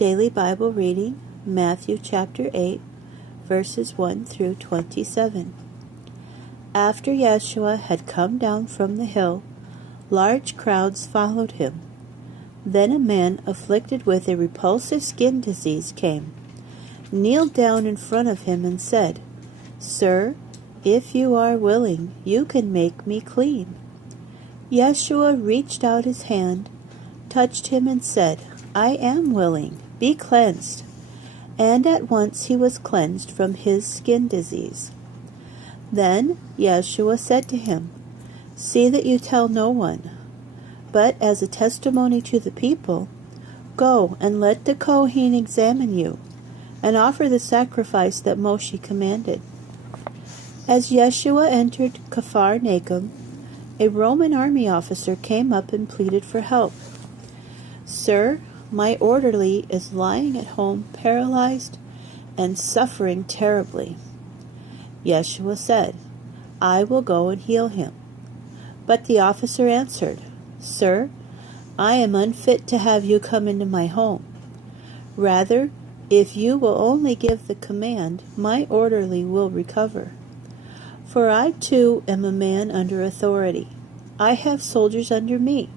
Daily Bible reading, Matthew chapter 8, verses 1 through 27. After Yeshua had come down from the hill, large crowds followed him. Then a man afflicted with a repulsive skin disease came, kneeled down in front of him and said, "Sir, if you are willing, you can make me clean." Yeshua reached out his hand, touched him and said, "I am willing, be cleansed." And at once he was cleansed from his skin disease. Then Yeshua said to him, "See that you tell no one, but as a testimony to the people, go and let the Kohen examine you, and offer the sacrifice that Moshe commanded." As Yeshua entered Capharnaum, a Roman army officer came up and pleaded for help. "Sir, my orderly is lying at home paralyzed and suffering terribly." Yeshua said, "I will go and heal him." But the officer answered, "Sir, I am unfit to have you come into my home. Rather, if you will only give the command, my orderly will recover. For I too am a man under authority. I have soldiers under me,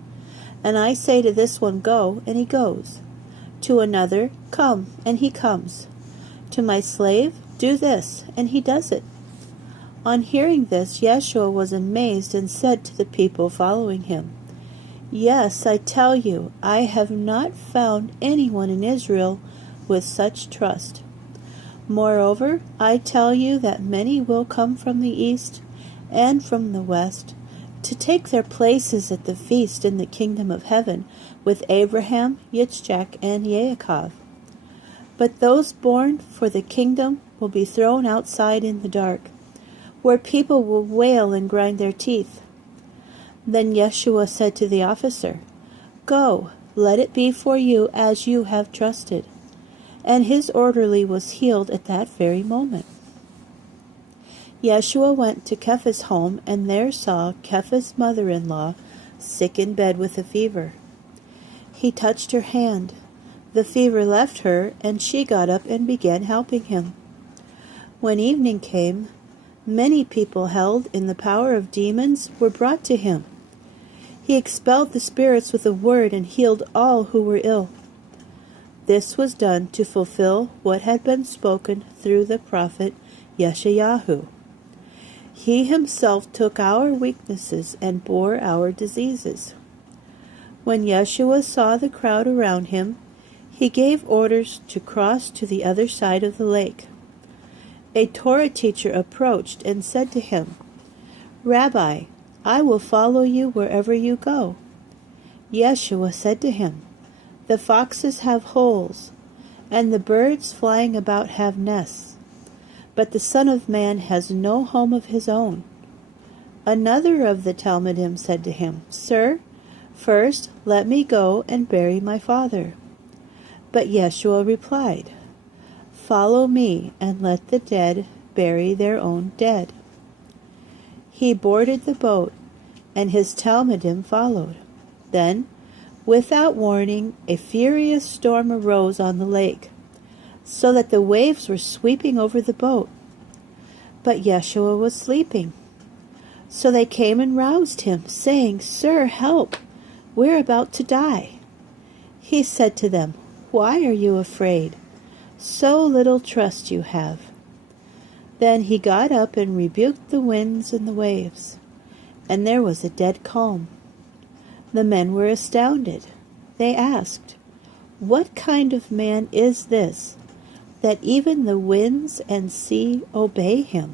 and I say to this one, 'Go,' and he goes. To another, 'Come,' and he comes. To my slave, 'Do this,' and he does it." On hearing this, Yeshua was amazed and said to the people following him, "Yes, I tell you, I have not found anyone in Israel with such trust. Moreover, I tell you that many will come from the east and from the west to take their places at the feast in the kingdom of heaven with Abraham, Yitzchak, and Yaakov. But those born for the kingdom will be thrown outside in the dark, where people will wail and grind their teeth." Then Yeshua said to the officer, "Go, let it be for you as you have trusted." And his orderly was healed at that very moment. Yeshua went to Kepha's home and there saw Kepha's mother-in-law sick in bed with a fever. He touched her hand. The fever left her, and she got up and began helping him. When evening came, many people held in the power of demons were brought to him. He expelled the spirits with a word and healed all who were ill. This was done to fulfill what had been spoken through the prophet Yeshayahu. He himself took our weaknesses and bore our diseases. When Yeshua saw the crowd around him, he gave orders to cross to the other side of the lake. A Torah teacher approached and said to him, "Rabbi, I will follow you wherever you go." Yeshua said to him, "The foxes have holes, and the birds flying about have nests, but the Son of Man has no home of his own." Another of the Talmudim said to him, "Sir, first let me go and bury my father." But Yeshua replied, "Follow me and let the dead bury their own dead." He boarded the boat, and his Talmudim followed. Then, without warning, a furious storm arose on the lake, so that the waves were sweeping over the boat. But Yeshua was sleeping. So they came and roused him, saying, "Sir, help! We're about to die." He said to them, "Why are you afraid? So little trust you have." Then he got up and rebuked the winds and the waves, and there was a dead calm. The men were astounded. They asked, "What kind of man is this, that even the winds and sea obey him?"